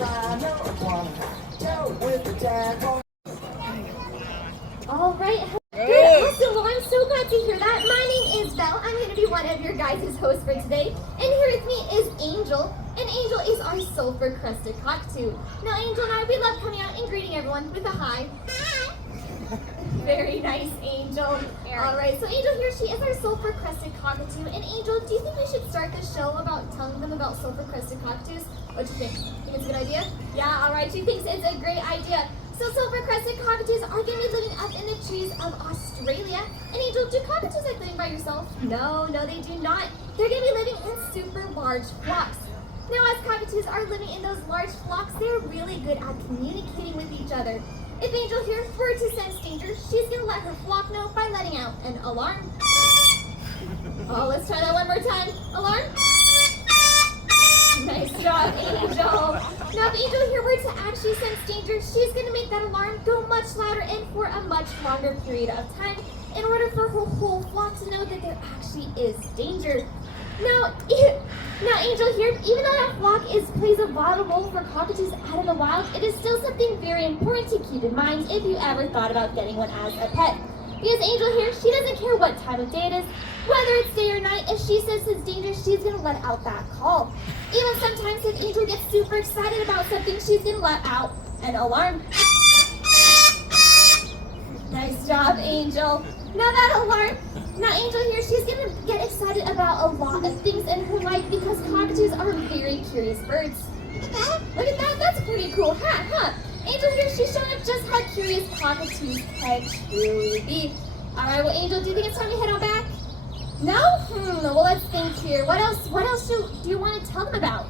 All right. Good. Awesome. Well, I'm so glad to hear that. My name is Belle. I'm going to be one of your guys' hosts for today. And here with me is Angel. And Angel is our sulfur-crested cockatoo. Now, Angel and I, we love coming out and greeting everyone with a hi. Hi. Very nice, Angel. All right, so Angel here, she is our sulfur-crested cockatoo. And Angel, do you think we should start the show about telling them about sulfur-crested cockatoos? What do you think? Think it's a good idea? Yeah, all right, she thinks it's a great idea. So sulfur-crested cockatoos are going to be living up in the trees of Australia. And Angel, do cockatoos like living by yourself? No, they do not. They're going to be living in super large flocks. Now, as cockatoos are living in those large flocks, they're really good at communicating with each other. If Angel here were to sense danger, she's going to let her flock know by letting out an alarm. Oh, let's try that one more time. Alarm. Nice job, Angel. Now, if Angel here were to actually sense danger, she's going to make that alarm go much louder and for a much longer period of time in order for her whole flock to know that there actually is danger. Now, Angel here, even though that flock plays a vital role for cockatoos out in the wild, it is still something very important to keep in mind if you ever thought about getting one as a pet. Because Angel here, she doesn't care what time of day it is, whether it's day or night. If she senses danger, she's going to let out that call. Even sometimes if Angel gets super excited about something, she's going to let out an alarm. Nice job, Angel. Now Angel here, she's going to get excited about a lot of things in her life because cockatoos are very curious birds. Look at that, that's pretty cool, huh? Angel here, she's showing up just how curious cockatoos can truly be. All right, well, Angel, do you think it's time to head on back? No? Well, let's think here. What else do you want to tell them about?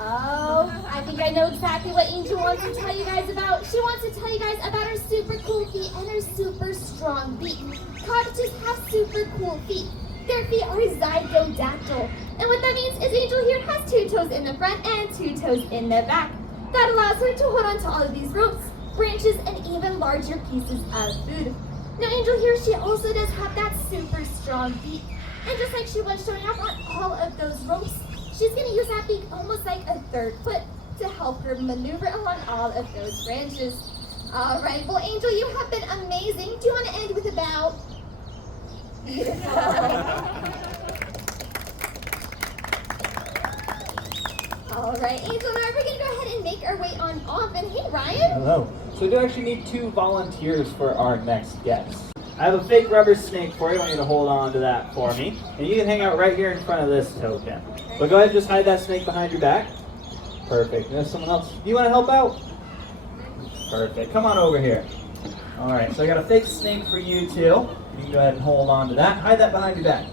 Oh, I think I know exactly what Angel wants to tell you guys about. She wants to tell you guys about her super cool feet and her super strong beak. Cockatoos have super cool feet. Their feet are zygodactyl. And what that means is Angel here has 2 toes in the front and 2 toes in the back. That allows her to hold on to all of these ropes, branches, and even larger pieces of food. Now Angel here, she also does have that super strong beak. And just like she was showing off on all of those ropes, she's going to use that beak almost like a 3rd foot to help her maneuver along all of those branches. All right, well, Angel, you have been amazing. Do you want to end with a bow? All right, Angel and I, we're going to go ahead and make our way on off. And hey, Ryan. Hello. So we do actually need 2 volunteers for our next guest. I have a fake rubber snake for you. I want you to hold on to that for me. And you can hang out right here in front of this token. But go ahead and just hide that snake behind your back. Perfect. There's someone else. Do you want to help out? Perfect. Come on over here. All right. So I got a fake snake for you too. You can go ahead and hold on to that. Hide that behind your back.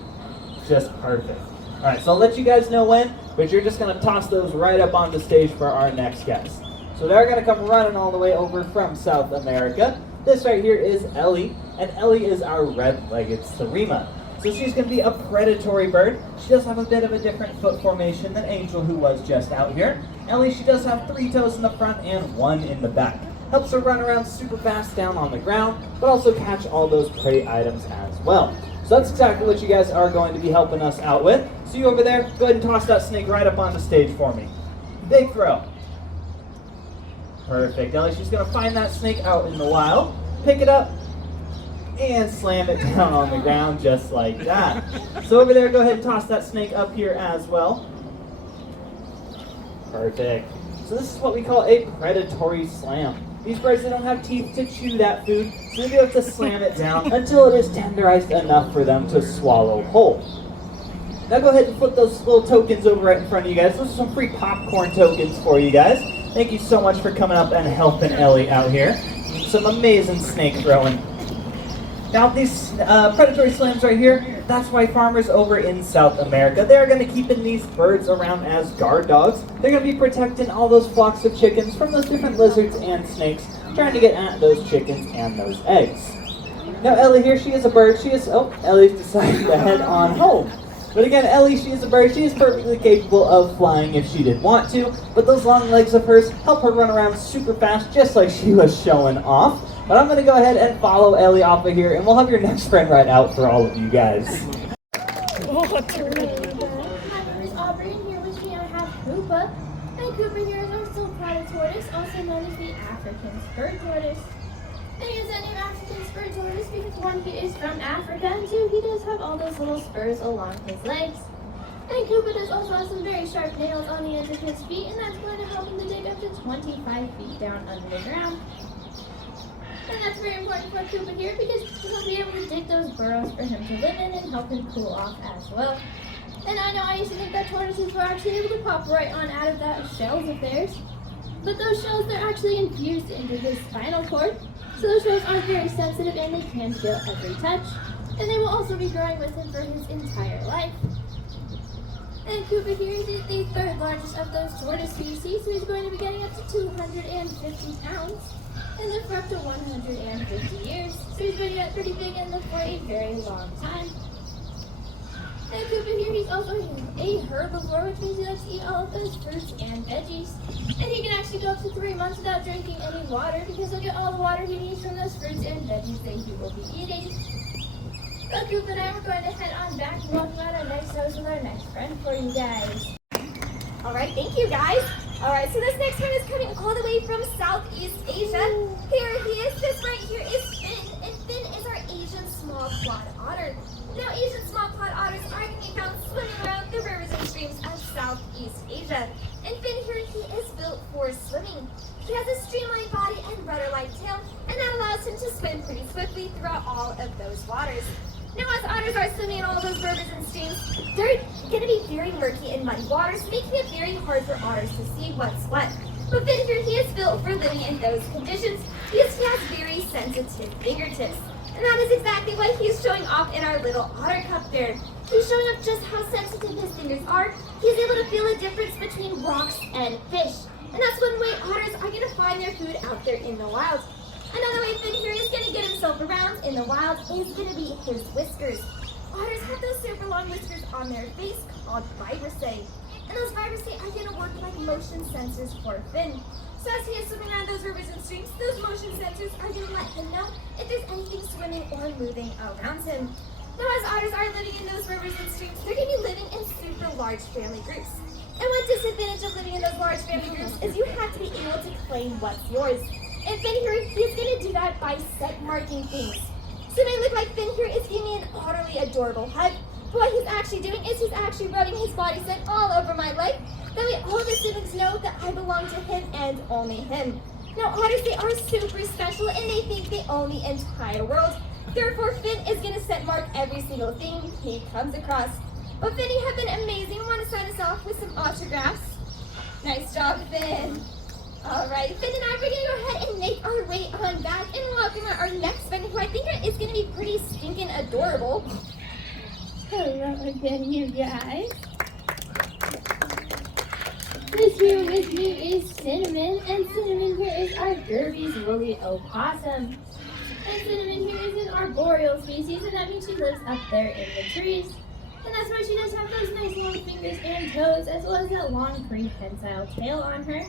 Just perfect. All right. So I'll let you guys know when, but you're just going to toss those right up on the stage for our next guest. So they're going to come running all the way over from South America. This right here is Ellie, and Ellie is our red-legged seriema. So she's going to be a predatory bird. She does have a bit of a different foot formation than Angel, who was just out here. Ellie, she does have 3 toes in the front and 1 in the back. Helps her run around super fast down on the ground, but also catch all those prey items as well. So that's exactly what you guys are going to be helping us out with. So you over there, go ahead and toss that snake right up on the stage for me. Big throw. Perfect. Ellie, she's going to find that snake out in the wild, pick it up, and slam it down on the ground just like that. So over there, go ahead and toss that snake up here as well. Perfect. So this is what we call a predatory slam. These birds, they don't have teeth to chew that food, so you have to slam it down until it is tenderized enough for them to swallow whole. Now go ahead and flip those little tokens over right in front of you guys. Those are some free popcorn tokens for you guys. Thank you so much for coming up and helping Ellie out here. Some amazing snake throwing. Now these predatory slams right here, that's why farmers over in South America, they're going to keep these birds around as guard dogs. They're going to be protecting all those flocks of chickens from those different lizards and snakes, trying to get at those chickens and those eggs. Now Ellie here, she is a bird. Ellie's decided to head on home. But again, Ellie, she is a bird. She is perfectly capable of flying if she did want to, but those long legs of hers help her run around super fast, just like she was showing off. But I'm going to go ahead and follow Ellie off of here, and we'll have your next friend right out for all of you guys. Hi, my name is Aubrey, and here with me I have Koopa. And Koopa here is our African spur tortoise. And he has the name African spur tortoise because one, he is from Africa, and two, he does have all those little spurs along his legs. And Cupid does also have some very sharp nails on the edge of his feet, and that's going to help him to dig up to 25 feet down under the ground. And that's very important for Cupid here because he'll be able to dig those burrows for him to live in and help him cool off as well. And I know I used to think that tortoises were actually able to pop right on out of that shells of theirs, but those shells, they're actually infused into his spinal cord, so those shells are very sensitive and they can feel every touch, and they will also be growing with him for his entire life. And Cupid here is the third largest of those tortoise species, so he's going to be getting up to 250 pounds, and live for up to 150 years, so he's going to get pretty big and live for a very long time. And Cupid here, he's also a herbivore, which means he likes to eat all of those fruits and veggies. And he can actually go up to 3 months without drinking any water because he'll get all the water he needs from those fruits and veggies that he will be eating. So Cupid and I are going to head on back and walk around our next house with our next friend for you guys. Alright, thank you guys. Alright, so this next one is coming all the way from Southeast Asia. Here he is. This right here is Finn, and Finn is our Asian small clawed otter. Now, Asian small clawed otters are going to be found swimming around the rivers and streams of Southeast Asia. And Finn here, he is built for swimming. He has a streamlined body and rudder-like tail, and that allows him to swim pretty swiftly throughout all of those waters. Now, as otters are swimming in all those rivers and streams, they're going to be very murky and muddy waters, making it very hard for otters to see what's what. But Finn here, he is built for living in those conditions because he has very sensitive fingertips. And that is exactly what he's showing off in our little otter cup there. He's showing off just how sensitive his fingers are. He's able to feel the difference between rocks and fish. And that's one way otters are going to find their food out there in the wild. Another way Finn here is going to get himself around in the wild is going to be his whiskers. Otters have those super long whiskers on their face called vibrissae. And those vibrissae are going to work like motion sensors for Finn. So as he is swimming around those rivers and streams, those motion sensors are going to let him know if there's anything swimming or moving around him. Now, as otters are living in those rivers and streams, they're going to be living in super large family groups. And one disadvantage of living in those large family groups is you have to be able to claim what's yours. And Finn here, he's going to do that by scent marking things. So it may look like Finn here is giving me an utterly adorable hug, but what he's actually doing is he's actually rubbing his body scent all over my leg. That way all of his siblings know that I belong to him and only him. Now, otters, they are super special and they think they own the entire world. Therefore, Finn is going to scent mark every single thing he comes across. But Finn, you have been amazing. I want to sign us off with some autographs. Nice job, Finn. Alright, Finn and I, we're going to go ahead and make our way on back and welcome our next friend, who I think is going to be pretty stinking adorable. Hello again, you guys. This here with me is Cinnamon, and Cinnamon here is our Derby's woolly opossum. And Cinnamon here is an arboreal species, and that means she lives up there in the trees. And that's why she does have those nice long fingers and toes, as well as that long prehensile tail on her.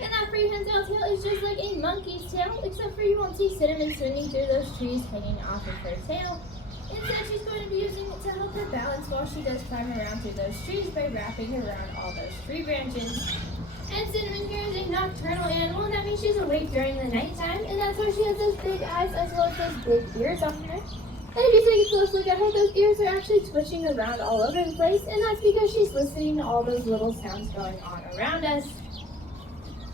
And that prehensile tail is just like a monkey's tail, except for you won't see Cinnamon swinging through those trees hanging off of her tail. Instead, she's going to be using it to help her balance while she does climb around through those trees by wrapping around all those tree branches. And Cinnamon here is a nocturnal animal, and that means she's awake during the nighttime, and that's why she has those big eyes as well as those big ears on her. And if you take a close look at her, those ears are actually twitching around all over the place, and that's because she's listening to all those little sounds going on around us.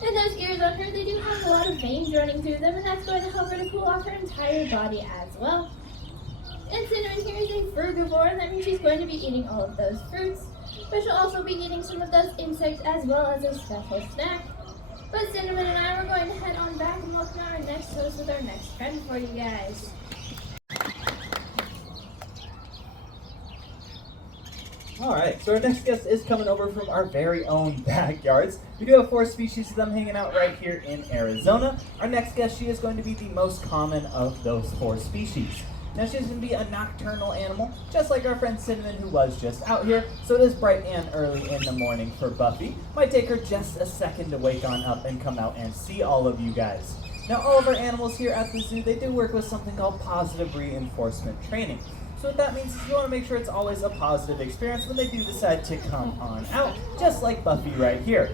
And those ears on her, they do have a lot of veins running through them, and that's going to help her to cool off her entire body as well. And Cinnamon here is a frugivore, and that means she's going to be eating all of those fruits, but she'll also be eating some of those insects as well as a special snack. But Cinnamon and I, we're going to head on back and welcome our next host with our next friend for you guys. Alright, so our next guest is coming over from our very own backyards. We do have 4 species of them hanging out right here in Arizona. Our next guest, she is going to be the most common of those 4 species. Now she's going to be a nocturnal animal, just like our friend Cinnamon, who was just out here. So it is bright and early in the morning for Buffy. Might take her just a second to wake on up and come out and see all of you guys. Now all of our animals here at the zoo, they do work with something called positive reinforcement training. So what that means is you want to make sure it's always a positive experience when they do decide to come on out, just like Buffy right here.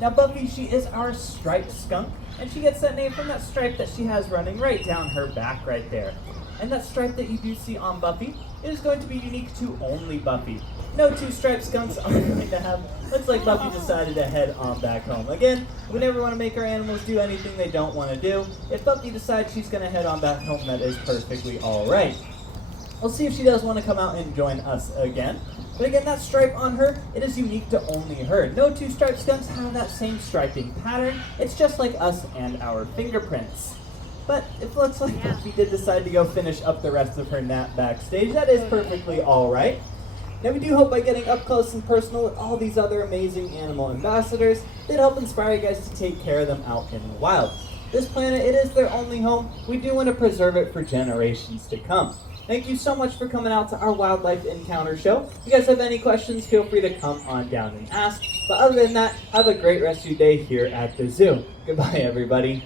Now Buffy, she is our striped skunk, and she gets that name from that stripe that she has running right down her back right there. And that stripe that you do see on Buffy is going to be unique to only Buffy. No two striped skunks are going to have. Looks like Buffy decided to head on back home. Again, we never want to make our animals do anything they don't want to do. If Buffy decides she's going to head on back home, that is perfectly alright. We'll see if she does want to come out and join us again. But again, that stripe on her, it is unique to only her. No two striped skunks have that same striping pattern. It's just like us and our fingerprints. But it looks like Buffy did decide to go finish up the rest of her nap backstage. That is perfectly alright. Now we do hope by getting up close and personal with all these other amazing animal ambassadors, they'd help inspire you guys to take care of them out in the wild. This planet, it is their only home. We do want to preserve it for generations to come. Thank you so much for coming out to our Wildlife Encounter show. If you guys have any questions, feel free to come on down and ask. But other than that, have a great rest of your day here at the zoo. Goodbye, everybody.